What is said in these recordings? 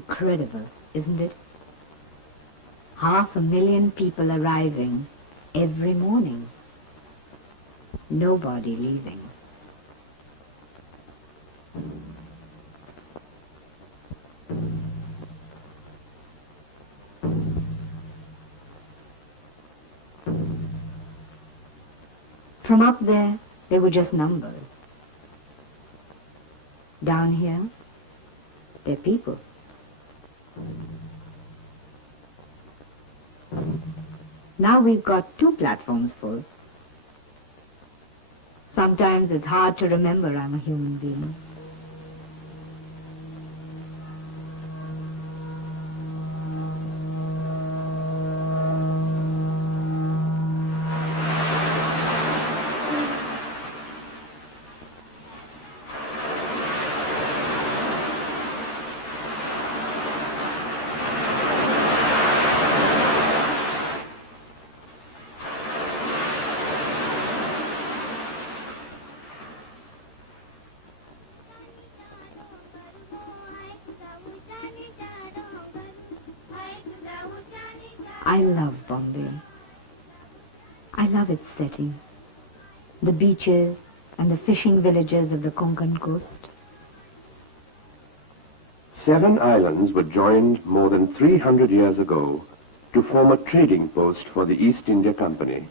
incredible, isn't it? 500,000 people arriving every morning. Nobody leaving. From up there, they were just numbers. Down here, they're people. Now we've got 2 platforms full. Sometimes it's hard to remember I'm a human being. I love Bombay. I love its setting, the beaches and the fishing villages of the Konkan coast. 7 islands were joined more than 300 years ago to form a trading post for the East India Company,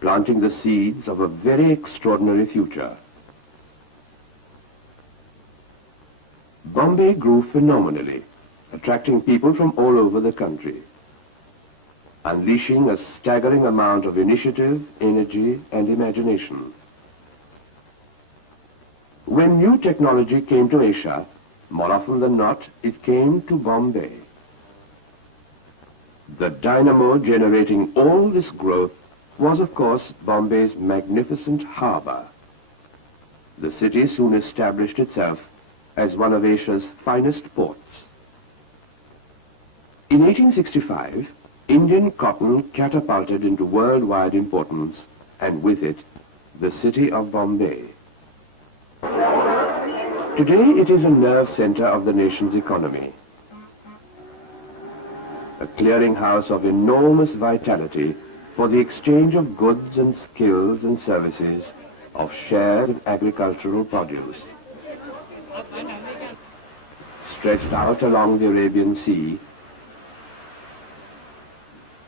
planting the seeds of a very extraordinary future. Bombay grew phenomenally, attracting people from all over the country, unleashing a staggering amount of initiative, energy, and imagination. When new technology came to Asia, more often than not, it came to Bombay. The dynamo generating all this growth was, of course, Bombay's magnificent harbour. The city soon established itself as one of Asia's finest ports. In 1865, Indian cotton catapulted into worldwide importance, and with it, the city of Bombay. Today, it is a nerve center of the nation's economy, a clearinghouse of enormous vitality for the exchange of goods and skills and services, of shared and agricultural produce. Stretched out along the Arabian Sea,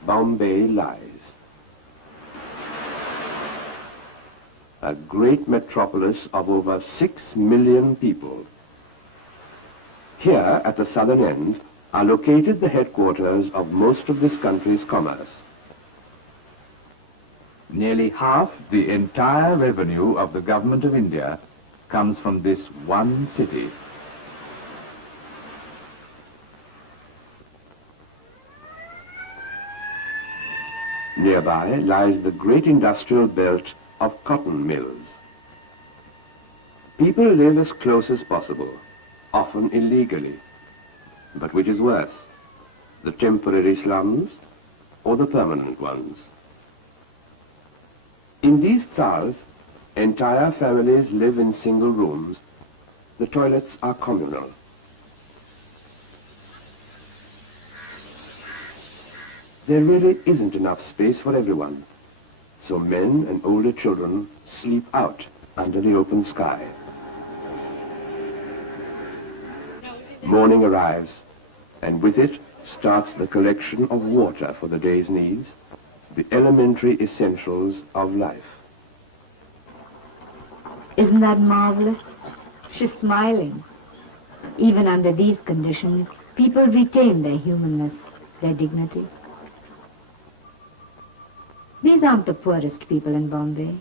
Bombay lies. A great metropolis of over 6 million people. Here, at the southern end, are located the headquarters of most of this country's commerce. Nearly half the entire revenue of the government of India comes from this one city. Nearby lies the great industrial belt of cotton mills. People live as close as possible, often illegally. But which is worse, the temporary slums or the permanent ones? In these thaals, entire families live in single rooms. The toilets are communal. There really isn't enough space for everyone, so men and older children sleep out under the open sky. Morning arrives, and with it starts the collection of water for the day's needs, the elementary essentials of life. Isn't that marvelous? She's smiling. Even under these conditions, people retain their humanness, their dignity. These aren't the poorest people in Bombay.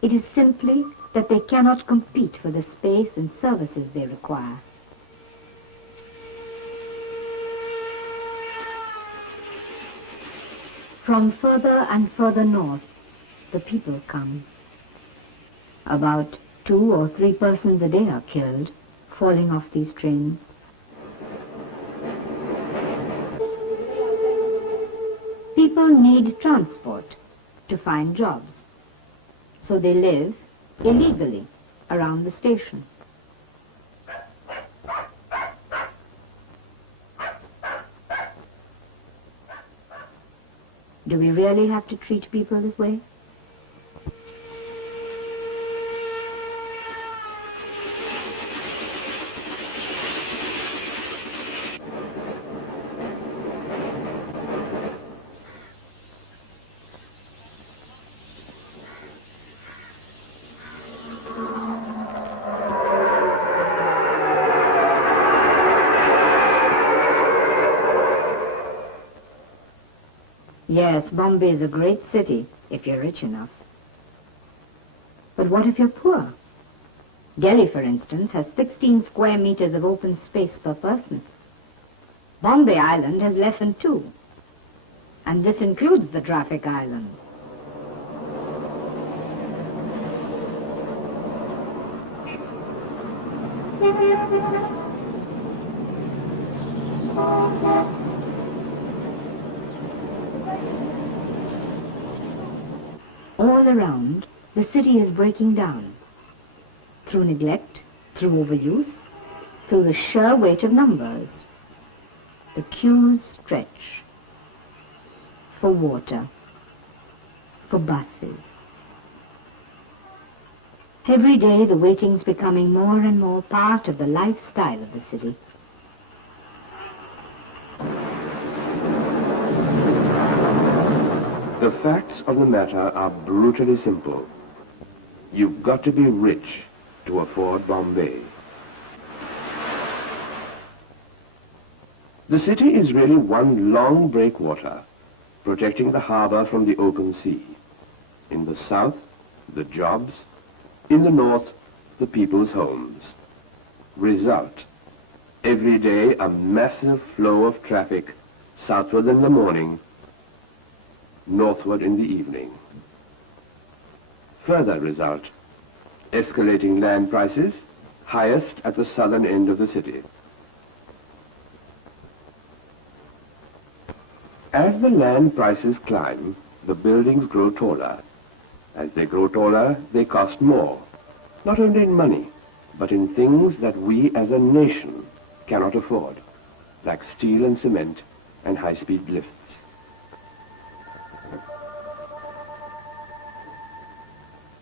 It is simply that they cannot compete for the space and services they require. From further and further north, the people come. About 2 or 3 persons a day are killed, falling off these trains. People need transport to find jobs, so they live illegally around the station. Do we really have to treat people this way? Yes, Bombay is a great city, if you're rich enough. But what if you're poor? Delhi, for instance, has 16 square meters of open space per person. Bombay Island has less than 2. And this includes the traffic island. All around, the city is breaking down. Through neglect, through overuse, through the sheer weight of numbers. The queues stretch. For water. For buses. Every day the waiting's becoming more and more part of the lifestyle of the city. The facts of the matter are brutally simple. You've got to be rich to afford Bombay. The city is really one long breakwater, protecting the harbor from the open sea. In the south, the jobs. In the north, the people's homes. Result, every day a massive flow of traffic southward in the morning, northward in the evening. Further result, escalating land prices, highest at the southern end of the city. As the land prices climb, the buildings grow taller. As they grow taller, they cost more, not only in money, but in things that we as a nation cannot afford, like steel and cement and high-speed lifts.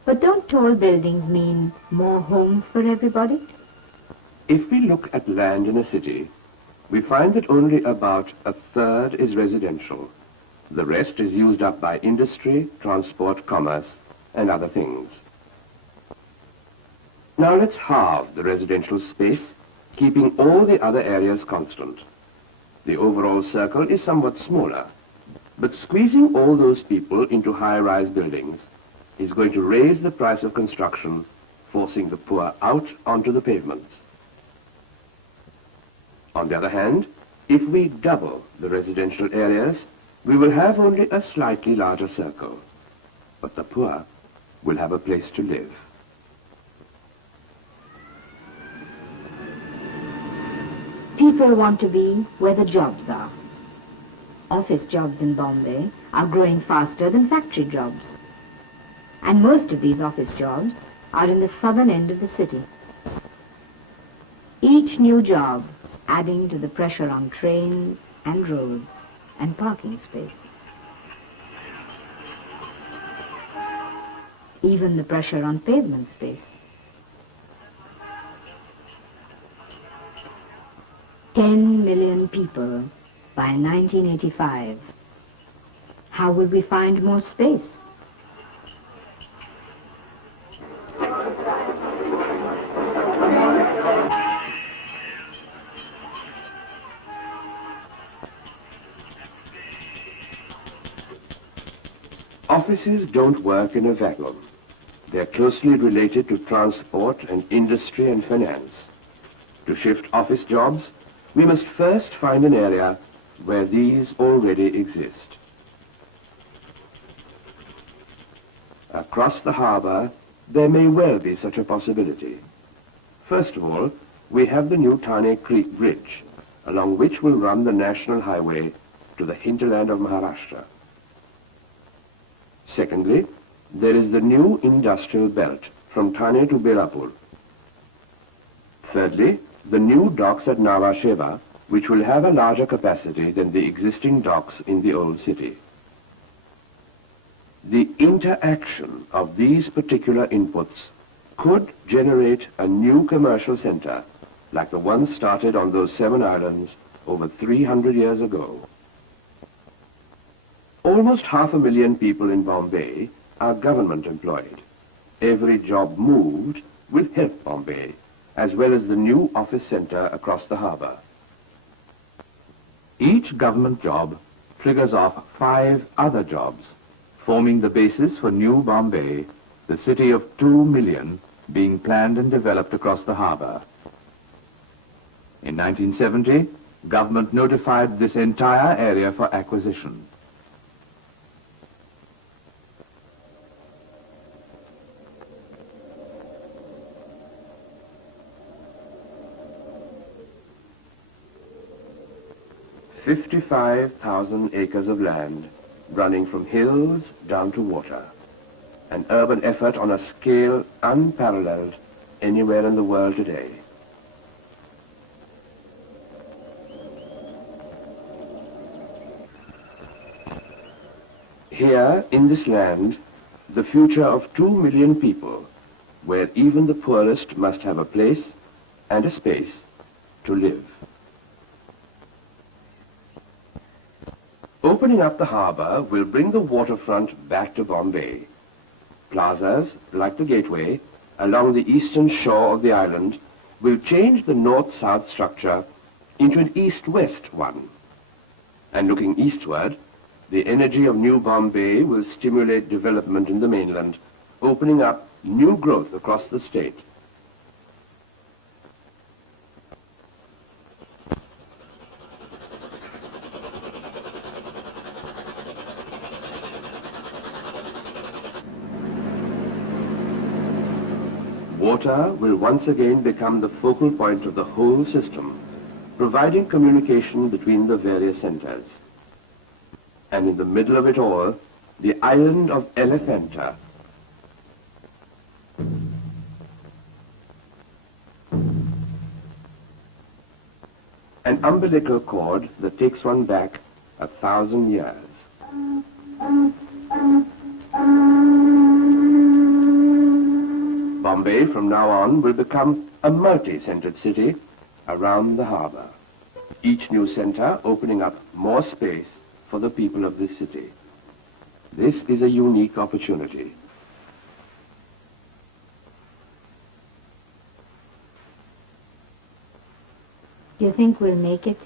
But don't tall buildings mean more homes for everybody? If we look at land in a city, we find that only about a third is residential. The rest is used up by industry, transport, commerce, and other things. Now let's halve the residential space, keeping all the other areas constant. The overall circle is somewhat smaller, but squeezing all those people into high-rise buildings is going to raise the price of construction, forcing the poor out onto the pavements. On the other hand, if we double the residential areas, we will have only a slightly larger circle, but the poor will have a place to live. People want to be where the jobs are. Office jobs in Bombay are growing faster than factory jobs. And most of these office jobs are in the southern end of the city. Each new job adding to the pressure on trains and roads and parking space. Even the pressure on pavement space. 10 million people by 1985. How will we find more space? Offices don't work in a vacuum. They're closely related to transport and industry and finance. To shift office jobs, we must first find an area where these already exist. Across the harbor, there may well be such a possibility. First of all, we have the new Thane Creek Bridge, along which will run the national highway to the hinterland of Maharashtra. Secondly, there is the new industrial belt from Thane to Belapur. Thirdly, the new docks at Nhava which will have a larger capacity than the existing docks in the old city. interaction of these particular inputs could generate a new commercial center like the one started on those 7 islands over 300 years ago. Almost 500,000 people in Bombay are government employed. Every job moved will help Bombay, as well as the new office center across the harbour. Each government job triggers off 5 other jobs, forming the basis for New Bombay, the city of 2 million being planned and developed across the harbour. In 1970, government notified this entire area for acquisition. "55,000 acres of land, running from hills down to water. An urban effort on a scale unparalleled anywhere in the world today. Here, in this land, the future of 2 million people, where even the poorest must have a place and a space to live." Opening up the harbour will bring the waterfront back to Bombay. Plazas, like the gateway, along the eastern shore of the island will change the north-south structure into an east-west one. And looking eastward, the energy of New Bombay will stimulate development in the mainland, opening up new growth across the state. Water will once again become the focal point of the whole system, providing communication between the various centers. And in the middle of it all, the island of Elephanta. An umbilical cord that takes one back 1,000 years. Bombay from now on will become a multi-centered city around the harbour. Each new center opening up more space for the people of this city. This is a unique opportunity. Do you think we'll make it?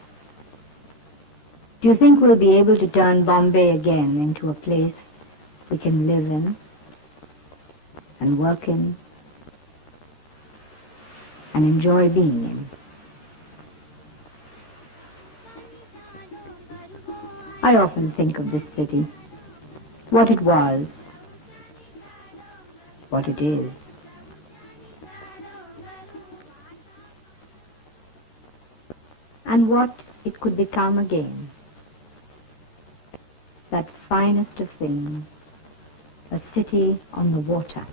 Do you think we'll be able to turn Bombay again into a place we can live in and work in and enjoy being in? I often think of this city, what it was, what it is. And what it could become again. That finest of things, a city on the water.